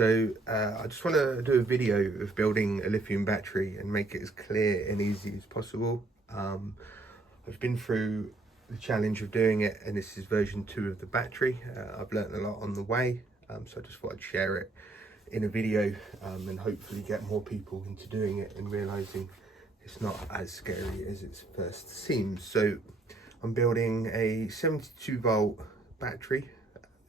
I just want to do a video of building a lithium battery and make it as clear and easy as possible. I've been through the challenge of doing it, and this is version 2 of the battery. I've learned a lot on the way, so I just thought I'd share it in a video and hopefully get more people into doing it and realizing it's not as scary as it first seems. So I'm building a 72 volt battery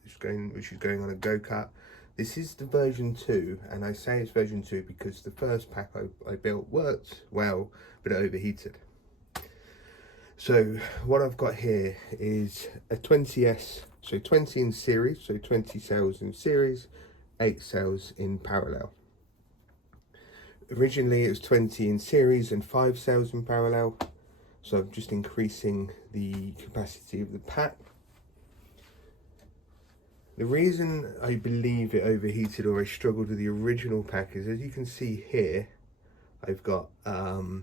which is going on a go-kart. This is the version 2, and I say it's version 2 because the first pack I built worked well, but it overheated. So what I've got here is a 20S, so 20 in series, so 20 cells in series, 8 cells in parallel. Originally it was 20 in series and 5 cells in parallel, so I'm just increasing the capacity of the pack. The reason I believe it overheated or I struggled with the original pack is, as you can see here, I've got the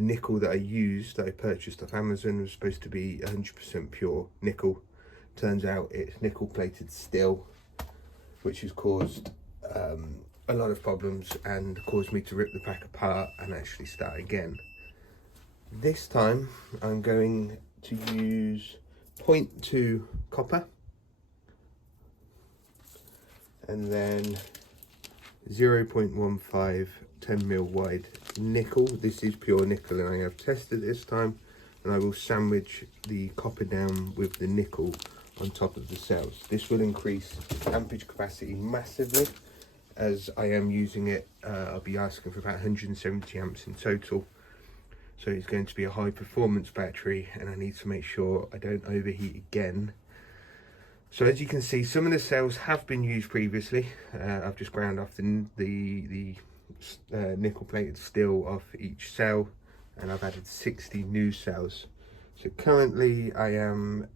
nickel that I used, that I purchased off Amazon, was supposed to be 100% pure nickel. Turns out it's nickel plated steel, which has caused a lot of problems and caused me to rip the pack apart and actually start again. This time I'm going to use 0.2 copper and then 0.15 10mm wide nickel. This is pure nickel, and I have tested this time, and I will sandwich the copper down with the nickel on top of the cells. This will increase ampage capacity massively, as I am using it. I'll be asking for about 170 amps in total, so it's going to be a high performance battery, and I need to make sure I don't overheat again. So as you can see, some of the cells have been used previously. I've just ground off the nickel plated steel off each cell, and I've added 60 new cells. So currently I am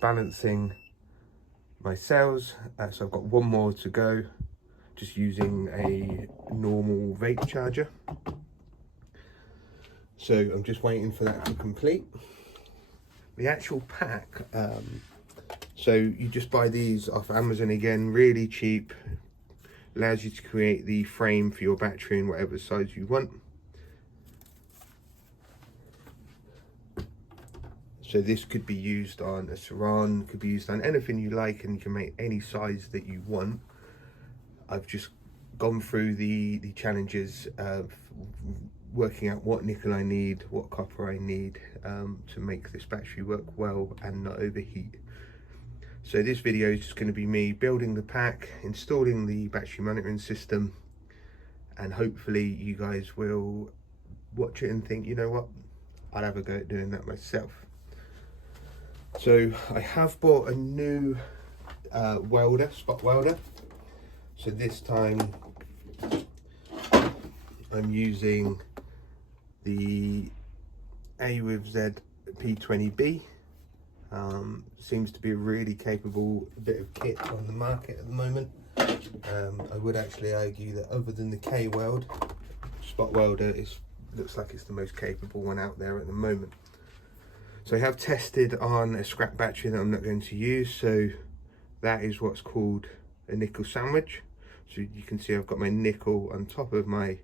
balancing my cells. So I've got one more to go, just using a normal vape charger. So I'm just waiting for that to complete. The actual pack, so you just buy these off Amazon again, really cheap. Allows you to create the frame for your battery in whatever size you want. So this could be used on a Saran, could be used on anything you like, and you can make any size that you want. I've just gone through the challenges of working out what nickel I need, what copper I need to make this battery work well and not overheat. So this video is just going to be me building the pack, installing the battery monitoring system, and hopefully you guys will watch it and think, you know what, I'll have a go at doing that myself. So I have bought a new welder, spot welder. So this time I'm using the AwithZ P20B. Seems to be a really capable bit of kit on the market at the moment. I would actually argue that other than the K-Weld, spot welder looks like it's the most capable one out there at the moment. So I have tested on a scrap battery that I'm not going to use, so that is what's called a nickel sandwich. So you can see I've got my nickel on top of my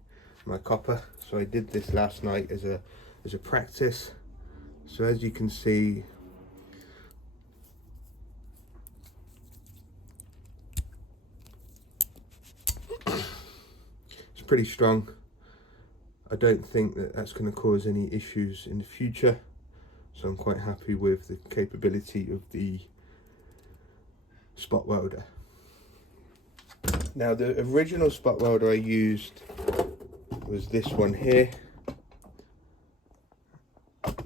copper. So I did this last night as a practice. So as you can see, it's pretty strong. I don't think that that's going to cause any issues in the future, so I'm quite happy with the capability of the spot welder. Now the original spot welder I used was this one here.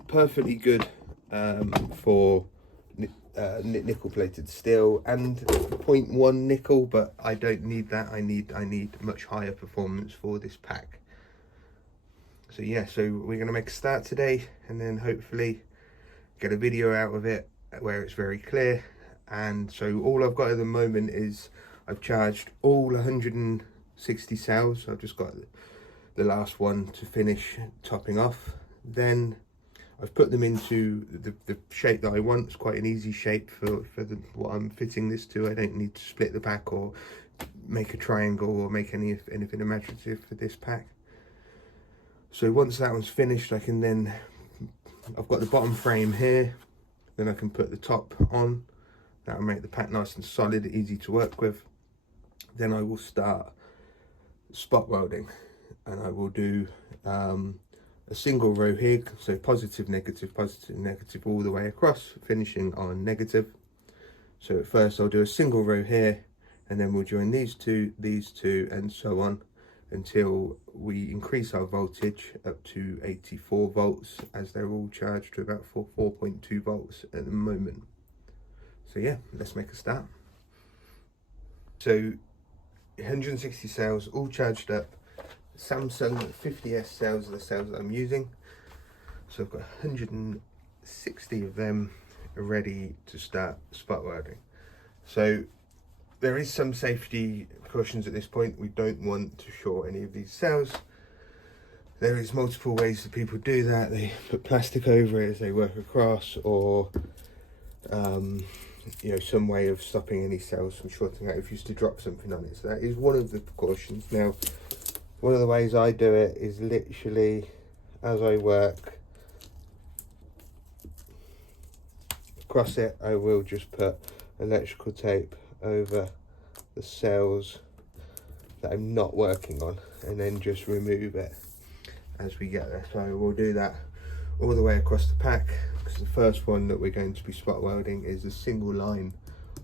Perfectly good for nickel plated steel and 0.1 nickel, but I don't need that. I need much higher performance for this pack. So yeah, so we're going to make a start today, and then hopefully get a video out of it where it's very clear. And so all I've got at the moment is I've charged all 160 cells. I've just got the last one to finish topping off. Then I've put them into the shape that I want. It's quite an easy shape for what I'm fitting this to. I don't need to split the pack or make a triangle or make anything imaginative for this pack. So once that one's finished, I can then, I've got the bottom frame here, then I can put the top on. That'll make the pack nice and solid, easy to work with. Then I will start spot welding, and I will do a single row here, so positive, negative, all the way across, finishing on negative. So at first I'll do a single row here, and then we'll join these two, and so on, until we increase our voltage up to 84 volts, as they're all charged to about 4.2 volts at the moment. So yeah, let's make a start. So 160 cells, all charged up. Samsung 50S cells are the cells that I'm using. So I've got 160 of them ready to start spot welding. So there is some safety precautions at this point. We don't want to short any of these cells. There is multiple ways that people do that. They put plastic over it as they work across, or you know, some way of stopping any cells from shorting out if you used to drop something on it. So that is one of the precautions. Now, one of the ways I do it is literally, as I work across it, I will just put electrical tape over the cells that I'm not working on, and then just remove it as we get there. So we'll do that all the way across the pack, because the first one that we're going to be spot welding is a single line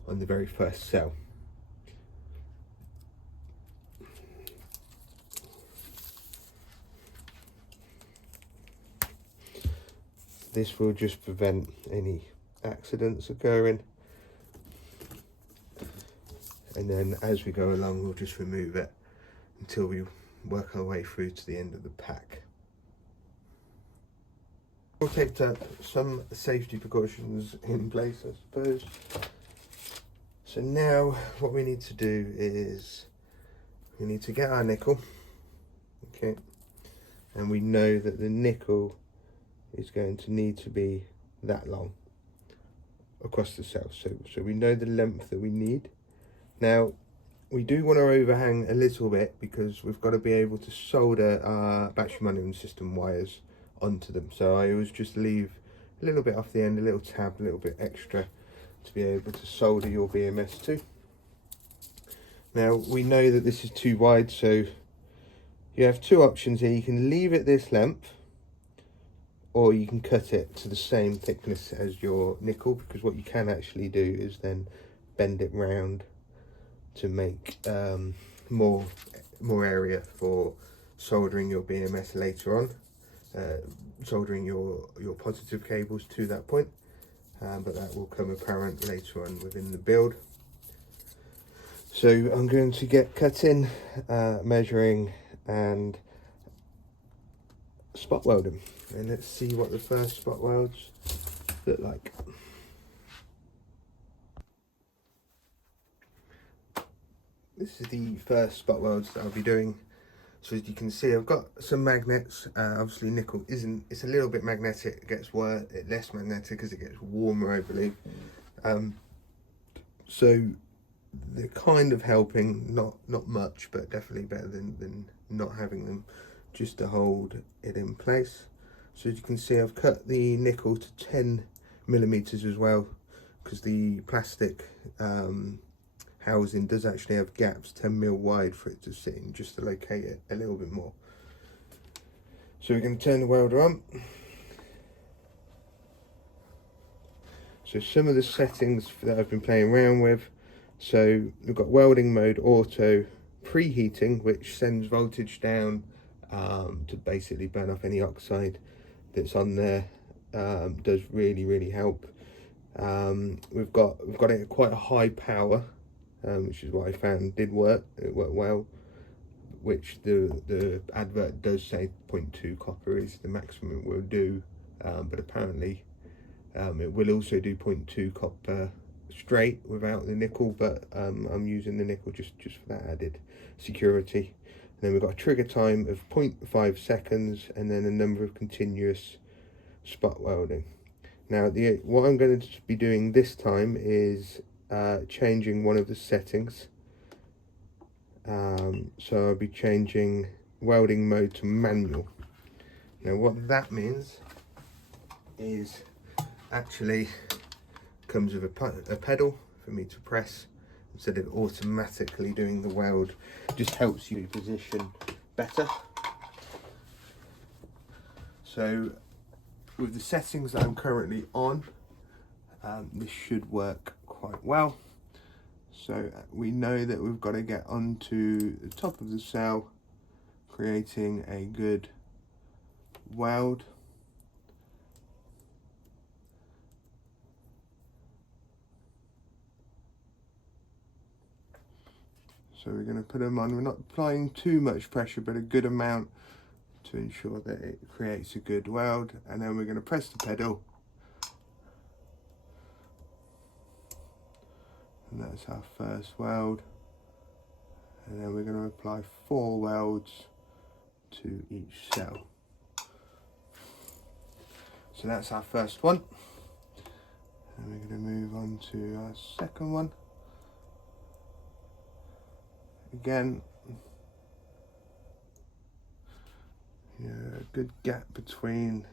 on the very first cell. This will just prevent any accidents occurring, and then as we go along we'll just remove it until we work our way through to the end of the pack. All taped up, some safety precautions in place, I suppose. So now what we need to do is we need to get our nickel, okay, and we know that the nickel is going to need to be that long across the cell. So we know the length that we need. Now we do want to overhang a little bit, because we've got to be able to solder our battery monitoring system wires onto them. So I always just leave a little bit off the end, a little tab, a little bit extra, to be able to solder your BMS to. Now we know that this is too wide, so you have two options here. You can leave it this length, or you can cut it to the same thickness as your nickel, because what you can actually do is then bend it round to make more area for soldering your BMS later on, soldering your positive cables to that point, but that will come apparent later on within the build. So I'm going to get cutting, measuring and spot welding, and let's see what the first spot welds look like. This is the first spot welds that I'll be doing. So as you can see, I've got some magnets. Obviously nickel isn't, it's a little bit magnetic, it gets less magnetic as it gets warmer, I believe. So they're kind of helping, not much, but definitely better than not having them, just to hold it in place. So as you can see, I've cut the nickel to 10mm as well, because the plastic housing does actually have gaps 10mm wide for it to sit in, just to locate it a little bit more. So we're going to turn the welder on. So some of the settings that I've been playing around with, so we've got welding mode auto preheating, which sends voltage down to basically burn off any oxide that's on there. Does really help. We've got it at quite a high power, which is what I found did work. It worked well, which the advert does say 0.2 copper is the maximum it will do, but apparently it will also do 0.2 copper straight without the nickel, but I'm using the nickel just for that added security. And then we've got a trigger time of 0.5 seconds, and then a number of continuous spot welding. Now what I'm going to be doing this time is changing one of the settings. So I'll be changing welding mode to manual. Now what that means is actually comes with a pedal for me to press instead of automatically doing the weld. Just helps you position better. So with the settings that I'm currently on, this should work quite well. So we know that we've got to get onto the top of the cell, creating a good weld. So we're going to put them on. We're not applying too much pressure, but a good amount to ensure that it creates a good weld. And then we're going to press the pedal. And that's our first weld. And then we're going to apply 4 welds to each cell. So that's our first one. And we're going to move on to our second one. Again, a good gap between,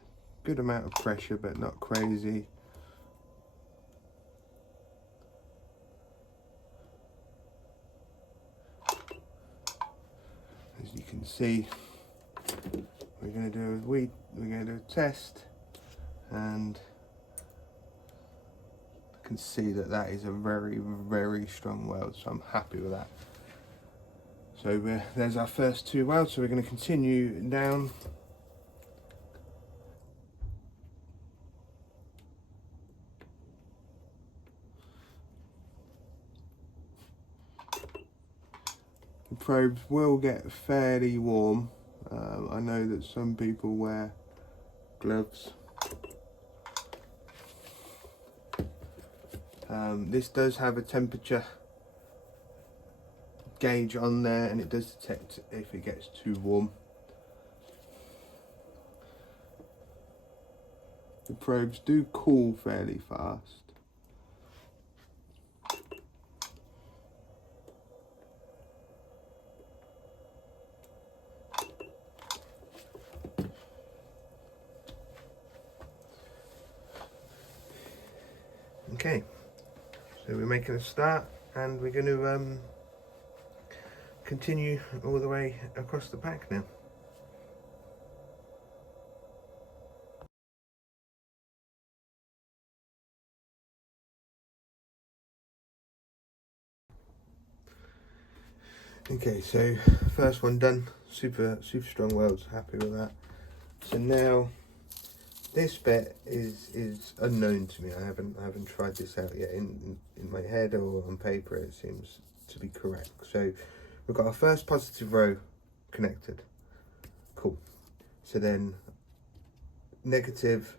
good amount of pressure but not crazy. As you can see, we're going to do a test, and I can see that that is a very, very strong weld, so I'm happy with that. So there's our first 2 welds, so we're going to continue down. The probes will get fairly warm. I know that some people wear gloves. This does have a temperature gauge on there, and it does detect if it gets too warm. The probes do cool fairly fast. Okay, so we're making a start, and we're going to continue all the way across the pack now. Okay, so first one done. Super strong welds, happy with that. So now this bit is unknown to me. I haven't tried this out yet. In my head or on paper it seems to be correct. So we've got our first positive row connected. Cool. So then negative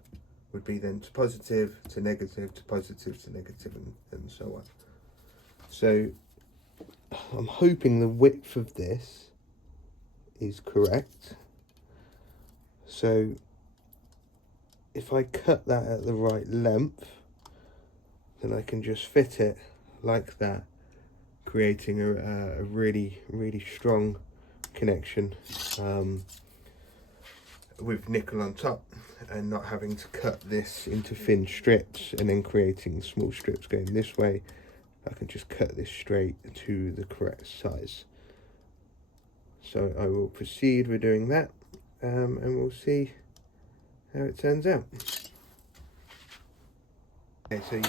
would be then to positive, to negative, to positive, to negative, and so on. So I'm hoping the width of this is correct. So if I cut that at the right length, then I can just fit it like that, creating a really, really strong connection with nickel on top, and not having to cut this into thin strips and then creating small strips going this way. I can just cut this straight to the correct size. So I will proceed with doing that, and we'll see how it turns out. Okay, so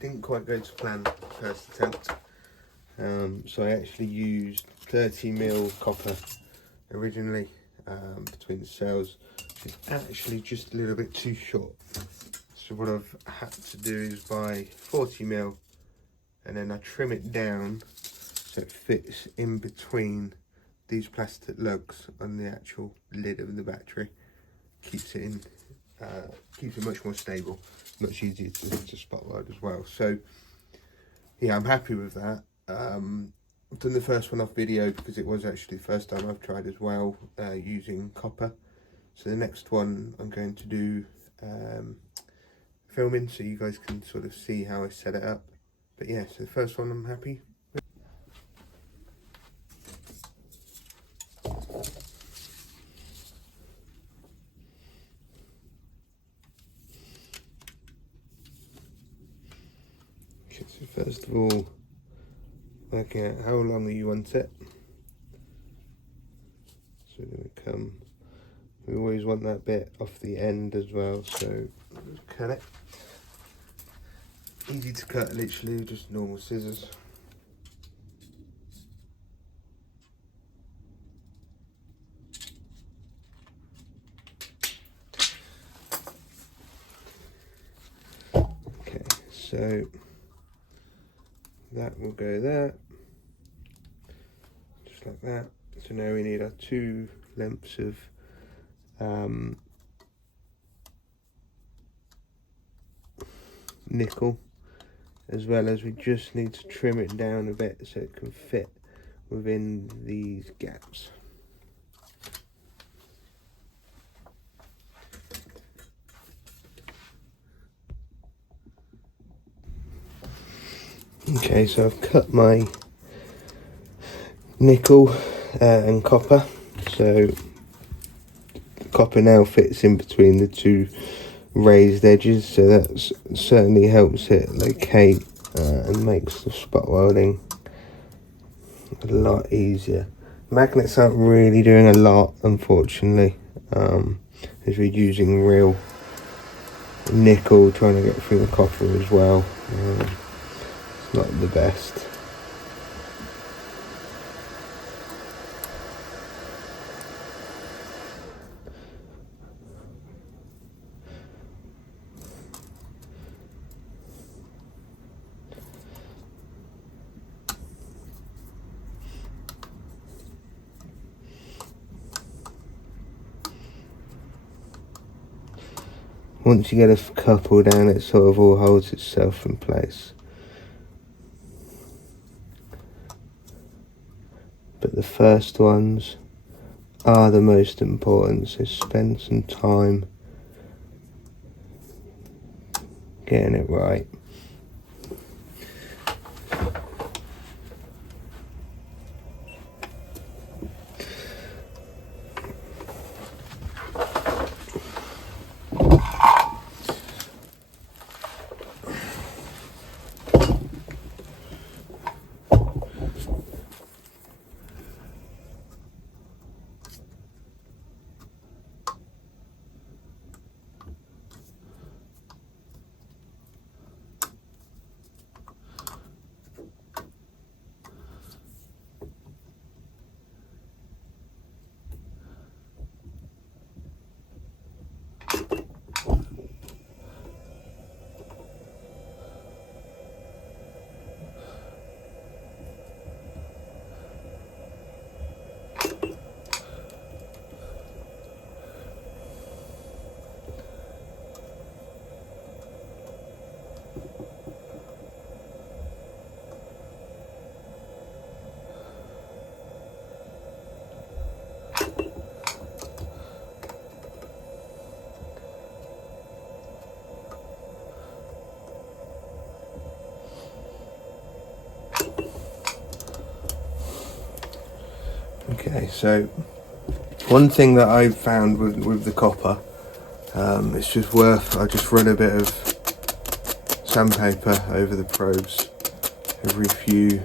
didn't quite go to plan first attempt. So I actually used 30mm copper originally between the cells. It's actually just a little bit too short. So what I've had to do is buy 40mm, and then I trim it down so it fits in between these plastic lugs on the actual lid of the battery. Keeps it in, keeps it much more stable, much easier to spot weld as well. So yeah, I'm happy with that. I've done the first one off video because it was actually the first time I've tried as well using copper. So the next one I'm going to do filming so you guys can sort of see how I set it up. But yeah, so the first one I'm happy. Okay, so first of all, working out how long you want it. So we're going to come, we always want that bit off the end as well, so just cut it. Easy to cut, literally just normal scissors. Okay, so that will go there, just like that. So now we need our 2 lengths of nickel, as well as we just need to trim it down a bit so it can fit within these gaps. Okay, so I've cut my nickel and copper, so the copper now fits in between the 2 raised edges, so that certainly helps it locate and makes the spot welding a lot easier. Magnets aren't really doing a lot, unfortunately, as we're using real nickel trying to get through the copper as well. It's not the best. Once you get a couple down, it sort of all holds itself in place. But the first ones are the most important, so spend some time getting it right. Okay, so one thing that I've found with the copper, it's just worth, I just run a bit of sandpaper over the probes every few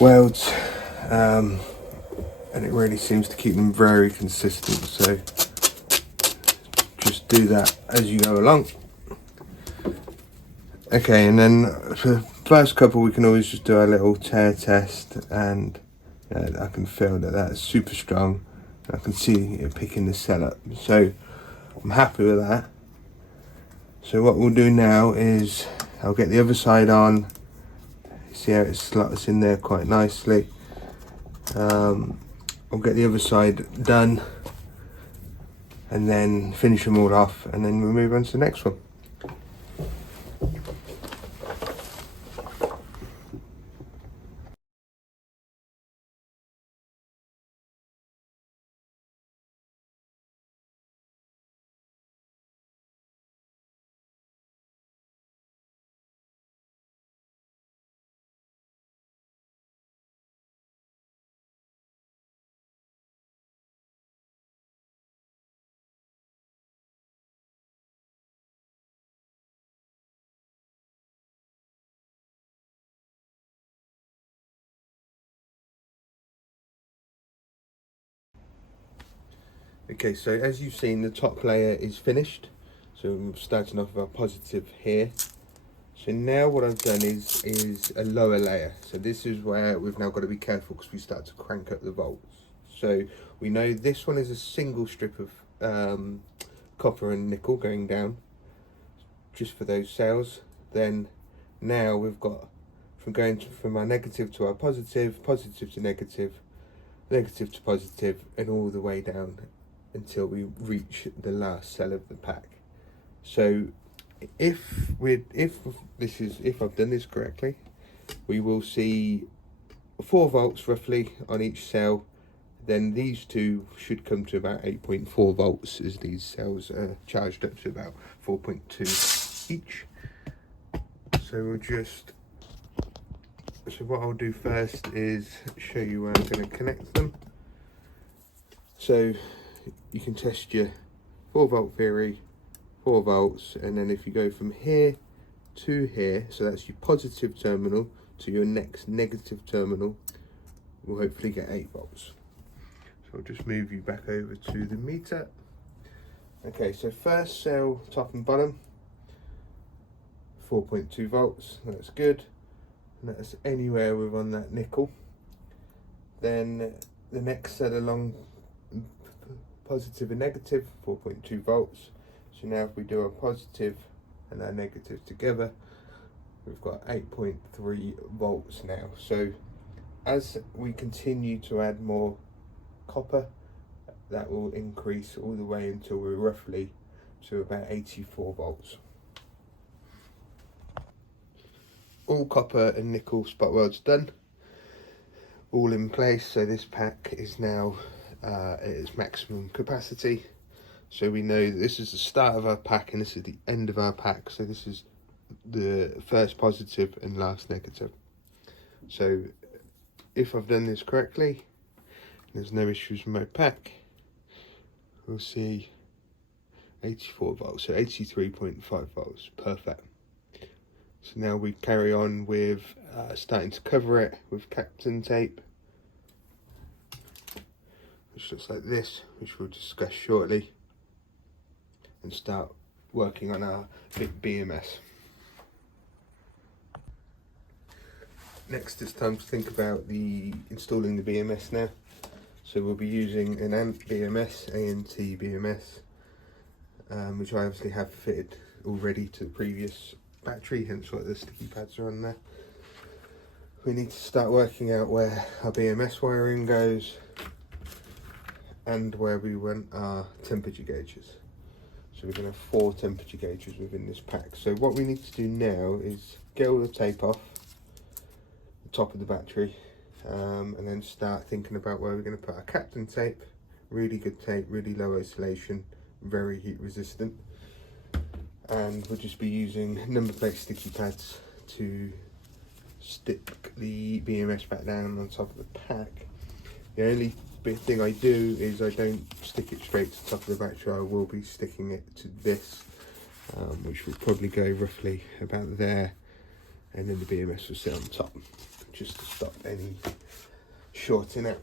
welds, and it really seems to keep them very consistent, so just do that as you go along. Okay, and then for the first couple we can always just do our little tear test, and I can feel that that's super strong. I can see it picking the cell up, so I'm happy with that. So what we'll do now is I'll get the other side on, see how it slots in there quite nicely. I'll get the other side done and then finish them all off, and then we'll move on to the next one. Okay, so as you've seen, the top layer is finished. So I'm starting off with our positive here. So now what I've done is a lower layer. So this is where we've now got to be careful because we start to crank up the volts. So we know this one is a single strip of copper and nickel going down just for those cells. Then now we've got from our negative to our positive, positive to negative, negative to positive, and all the way down until we reach the last cell of the pack. So if I've done this correctly, we will see 4 volts roughly on each cell. Then these two should come to about 8.4 volts as these cells are charged up to about 4.2 each. So what I'll do first is show you where I'm going to connect them. So you can test your 4 volt theory, 4 volts, and then if you go from here to here, so that's your positive terminal to your next negative terminal, we'll hopefully get 8 volts. So I'll just move you back over to the meter. Okay, so first cell, top and bottom, 4.2 volts, that's good. And that's anywhere within that nickel. Then the next cell along, positive and negative, 4.2 volts. So now if we do our positive and our negative together, we've got 8.3 volts now. So as we continue to add more copper, that will increase all the way until we're roughly to about 84 volts. All copper and nickel spot welds done, all in place. So this pack is now at its maximum capacity. So we know that this is the start of our pack and this is the end of our pack. So this is the first positive and last negative. So if I've done this correctly, there's no issues with my pack, we'll see 84 volts, so 83.5 volts, perfect. So now we carry on with starting to cover it with Kapton tape, which looks like this, which we'll discuss shortly, and start working on our big BMS. Next, it's time to think about installing the BMS now. So we'll be using an ANT BMS, ANT BMS, which I obviously have fitted already to the previous battery, hence why the sticky pads are on there. We need to start working out where our BMS wiring goes and where we want our temperature gauges. So we're going to have 4 temperature gauges within this pack. So what we need to do now is get all the tape off the top of the battery, and then start thinking about where we're going to put our Kapton tape. Really good tape, really low isolation, very heat resistant. And we'll just be using number plate sticky pads to stick the BMS back down on top of the pack. The only big thing I do is I don't stick it straight to the top of the battery. I will be sticking it to this, which will probably go roughly about there, and then the BMS will sit on top, just to stop any shorting out.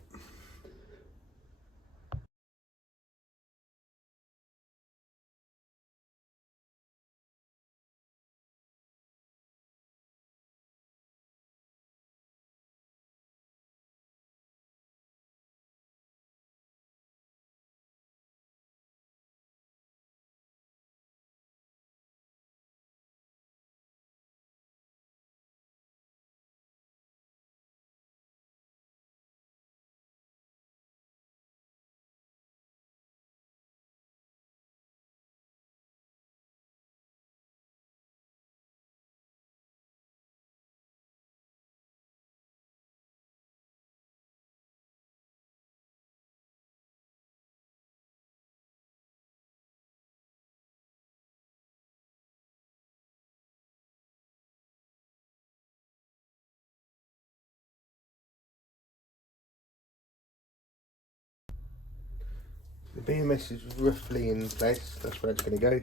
The BMS is roughly in place, that's where it's going to go.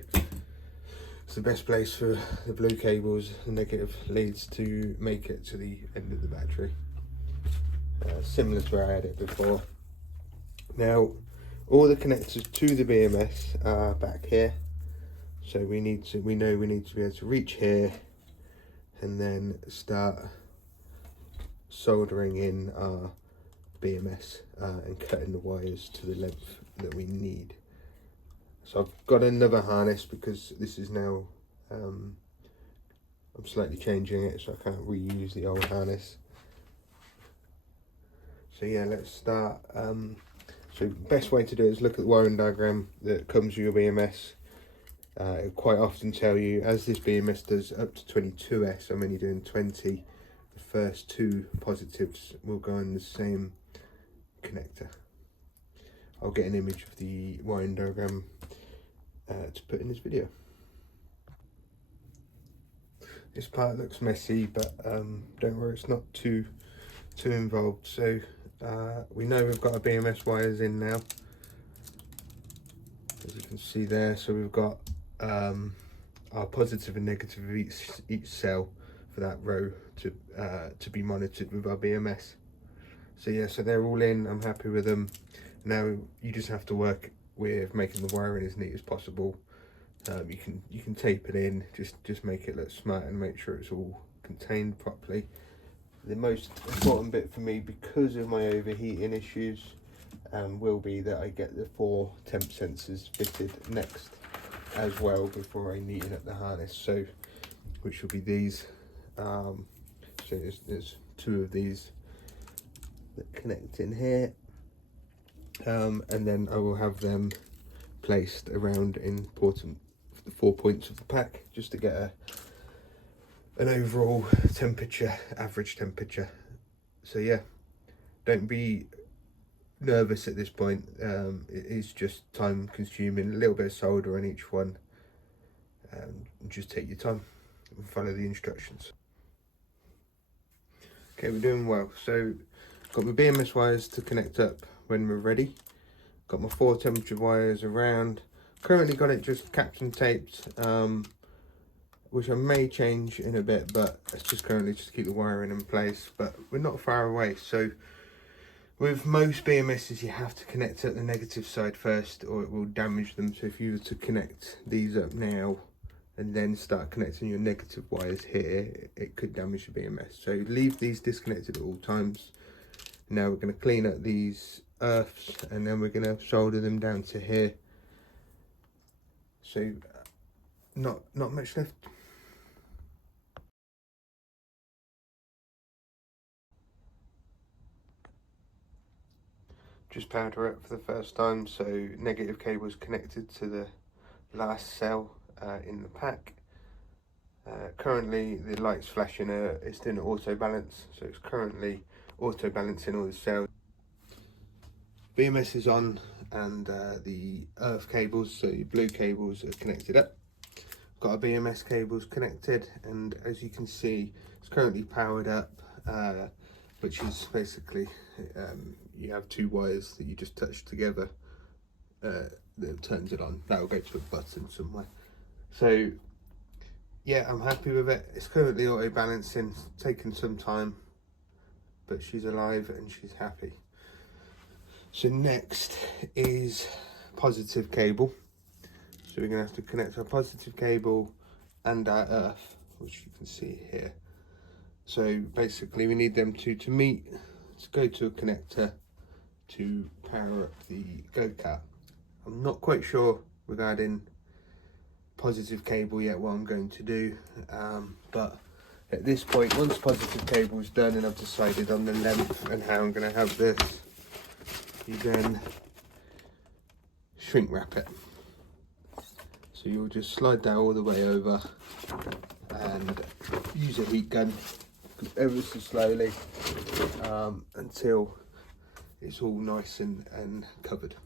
It's the best place for the blue cables, the negative leads, to make it to the end of the battery. Similar to where I had it before. Now, all the connectors to the BMS are back here, so we know we need to be able to reach here and then start soldering in our BMS and cutting the wires to the length that we need. So I've got another harness because this is now I'm slightly changing it, so I can't reuse the old harness. So yeah, let's start. So best way to do it is look at the wiring diagram that comes with your BMS. It'll quite often tell you, as this BMS does up to 22S, I'm only doing 20, the first two positives will go in the same connector. I'll get an image of the wiring diagram to put in this video. This part looks messy, but don't worry, it's not too involved. So we know we've got our BMS wires in now, as you can see there. So we've got our positive and negative of each cell for that row to be monitored with our BMS. So yeah, so they're all in. I'm happy with them. Now you just have to work with making the wiring as neat as possible. You can tape it in, just make it look smart and make sure it's all contained properly. The most important bit for me, because of my overheating issues, will be that I get the 4 temp sensors fitted next as well before I neaten up the harness. So, which will be these. So there's 2 of these that connect in here, and then I will have them placed around important the 4 points of the pack, just to get an overall temperature, average temperature. So yeah, don't be nervous at this point. It is just time consuming, a little bit of solder on each one. Just take your time and follow the instructions. Okay, we're doing well. So got my BMS wires to connect up when we're ready. Got my 4 temperature wires around. Currently got it just capped and taped, which I may change in a bit, but it's just currently just to keep the wiring in place. But we're not far away. So with most BMSs, you have to connect at the negative side first, or it will damage them. So if you were to connect these up now and then start connecting your negative wires here, it could damage the BMS. So leave these disconnected at all times. Now we're going to clean up these earths, and then we're going to solder them down to here. So not much left. Just powered her up for the first time, so negative cable is connected to the last cell in the pack. Currently the light's flashing, it's doing an auto balance, so it's currently auto balancing all the cells. BMS is on, and the earth cables, so your blue cables, are connected up. Got our BMS cables connected, and as you can see, it's currently powered up, which is basically you have 2 wires that you just touch together that turns it on. That will go to a button somewhere. So yeah, I'm happy with it. It's currently auto balancing, it's taking some time, but she's alive and she's happy. So next is positive cable. So we're going to have to connect our positive cable and our earth, which you can see here. So basically we need them to meet, to go to a connector to power up the go-kart. I'm not quite sure regarding positive cable yet what I'm going to do, but at this point, once positive cable is done and I've decided on the length and how I'm going to have this, you then shrink wrap it. So you'll just slide that all the way over and use a heat gun ever so slowly until it's all nice and covered.